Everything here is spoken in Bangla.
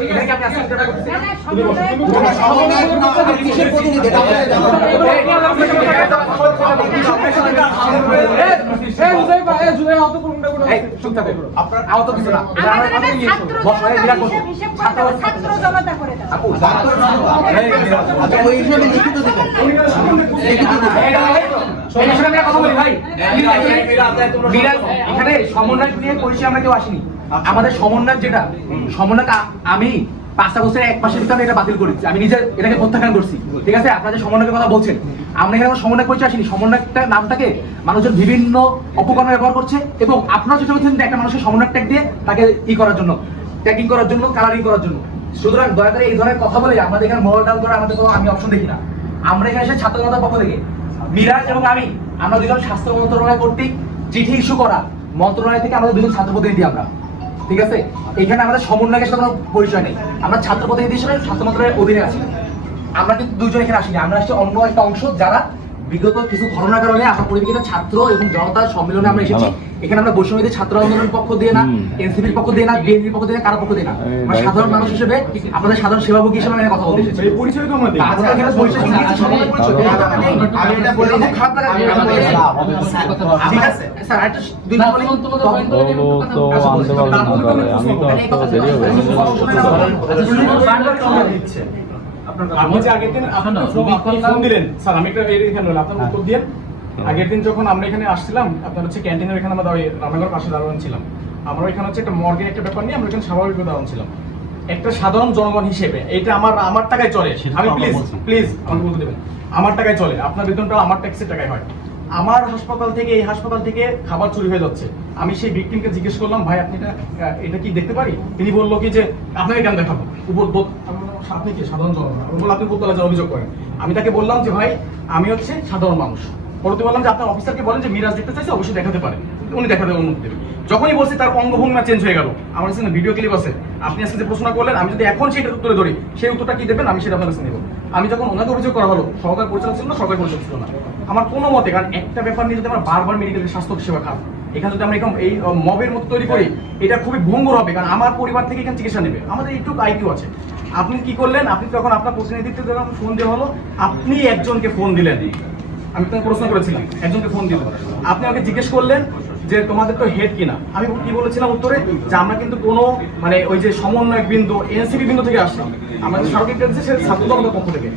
এটাকে আপনি আজকে কথা বলছেন আপনার আহত কিছু না ছাত্র জনতা করে দাও এখানে সমন্বয় নিয়ে পরিচয় আমরা কেউ আসিনি। আমাদের সমন্বয় যেটা সমন্বয় আমি 5টা বছরের 1 মাসের ভিতরে এটা বাতিল করেছি, আমি নিজে এটাকে প্রত্যাখ্যান করছি। ঠিক আছে, আপনাদের সমন্বয়ের কথা বলছেন, আমরা এখানে সমন্বয় পরিচয় আসিনি। সমন্বয়টা নামটাকে মানুষের বিভিন্ন অপকর্মে ব্যবহার করছে এবং আপনারা যেটা বলছেন যে একটা মানুষের সমন্বয় ট্যাগ দিয়ে তাকে করার জন্য, ট্যাগিং করার জন্য, কালারিং করার জন্য। সুতরাং দয়া করে এই ধরনের কথা বলে আমাদের এখানে মোরাল ডাউন করার আমাদের কোনো আমি অপশন দেখি না। আমরা এখানে এসে ছাত্র জনতার পক্ষ থেকে মিরাজ এবং আমরা দুজন স্বাস্থ্য মন্ত্রণালয় কর্তৃক চিঠি ইস্যু করা মন্ত্রণালয় থেকে আমাদের দুজন ছাত্র প্রতিনিধি আমরা। ঠিক আছে, এখানে আমাদের সমন্বয়ের সাথে কোনো পরিচয় নেই। আমরা ছাত্র প্রতিনিধি হিসেবে ছাত্র মন্ত্রণালয়ের অধীনে আছি। আমরা কিন্তু দুজন এখানে আসিনি, আমরা আসছি অন্য একটা অংশ যারা বিগত কিছু ঘটনার কারণে আমরা পরিবেশিত ছাত্র এবং জনতার সম্মেলনে আমরা এসেছি। এখানে আমরা বৈষম্যবিরোধী ছাত্র আন্দোলনের পক্ষ দিয়ে না, এনসিপির পক্ষ দিয়ে না, বিএনপির পক্ষ দিয়ে না, কারো পক্ষ দিয়ে না। আমরা সাধারণ মানুষ হিসেবে আপনাদের সাধারণ সেবাভোগী হিসেবে আমি কথা বলতে এসেছি। এই পরিচয় তো আমাদের আমরা এখানে পরিচয় দিয়েছি, সবার পরিচয়। আমি এটা বলে খুব খারাপ লাগে। ঠিক আছে স্যার, একটা দুই মিনিট বলি তো আনতে পারবেন না, আমি তো আসতে দেরি হবে। আপনি যে আগের দিন আপনি ফোন দিলেন স্যার, আমি একটা এখানে আপনার উত্তর দিয়ে আগের দিন যখন আমরা এখানে আসছিলাম, আপনার হচ্ছে ক্যান্টিনের এখানে আমরা রান্নাঘর পাশে দাঁড়ানো ছিলাম। আমরা এখানে হচ্ছে একটা মর্গে একটা ব্যাপার নিয়ে আমরা এখানে স্বাভাবিকভাবে দাঁড়ানো ছিলাম। একটা সাধারণ জনগণ হিসেবে এটা আমার টাকায় চলে। আমি প্লিজ আমাকে বলতে দেবেন, আমার টাকায় চলে, আপনার বেতনটা আমার ট্যাক্সের টাকায় হয়। আমার হাসপাতাল থেকে এই হাসপাতাল থেকে খাবার চুরি হয়ে যাচ্ছে। আমি সেই ভিকটিমকে জিজ্ঞেস করলাম, ভাই আপনি এটা কি দেখতে পারি? তিনি বললো কি যে আপনাকে কেন দেখাবো, আপনি কি সাধারণ জনগণ? আপনি উপরতলা যে অভিযোগ করেন। আমি তাকে বললাম যে ভাই আমি হচ্ছে সাধারণ মানুষ। পরবর্তী বললাম যে আপনার অফিসারকে বলেন যে মিরাজ দেখতে চাইছে, অবশ্যই দেখাতে পারে, উনি দেখাতে অনুমতি দেবেন। যখনই বলছি তার অঙ্গভঙ্গিমা চেঞ্জ হয়ে গেল। আমার কাছে ভিডিও ক্লিপ আছে, আপনি আজকে যে প্রশ্ন করলেন, আমি যদি এখন সেটা উত্তরে ধরি, সেই উত্তরটা কি দেবেন আমি সেটা আপনার কাছে নেব। আমি যখন ওনাকে অভিযোগ করা হলো, সরকার পরিচালক ছিল না, সরকার পরিচালক ছিল না, আমার কোনো মতে, কারণ একটা ব্যাপার নিয়ে যদি আমরা বারবার মেডিকেল স্বাস্থ্য সেবা খাব, এখানে যদি আমরা এরকম এই মবের মতো তৈরি করি, এটা খুবই ভঙ্গুর হবে। কারণ আমার পরিবার থেকে এখানে চিকিৎসা নেবে, আমাদের এইটুকু আইকিউ আছে। আপনি কি করলেন, আপনি তখন আপনার প্রতিনিধিত্ব যখন ফোন দেওয়া হলো, আপনি একজনকে ফোন দিলেন। আমি তোমাকে প্রশ্ন করেছিলাম, একজনকে ফোন দিলেন, আপনি আমাকে জিজ্ঞেস করলেন যে তোমাদের তো হেড কিনা। আমি কি বলেছিলাম উত্তরে যে আমরা কিন্তু কোনো ওই যে সমন্বয়ক বিন্দু, এনসিপি বিন্দু থেকে আসলাম, আমাদের সরকারি ছাত্র দলের পক্ষ থেকে।